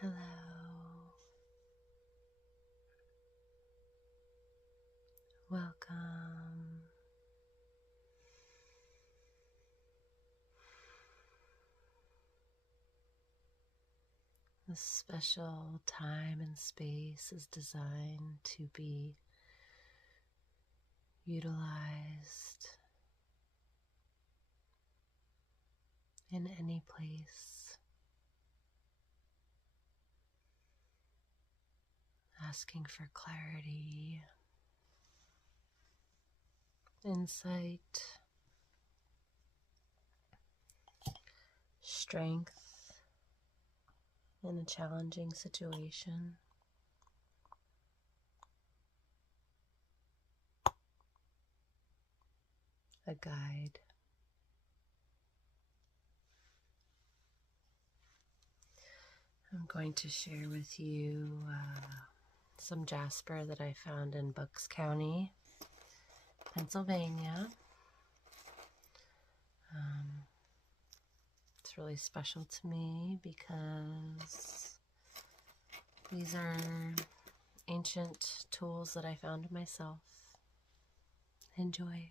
Hello. Welcome. This special time and space is designed to be utilized in any place, asking for clarity, insight, strength in a challenging situation, a guide. I'm going to share with you some jasper that I found in Bucks County, Pennsylvania. It's really special to me because these are ancient tools that I found myself. Enjoy.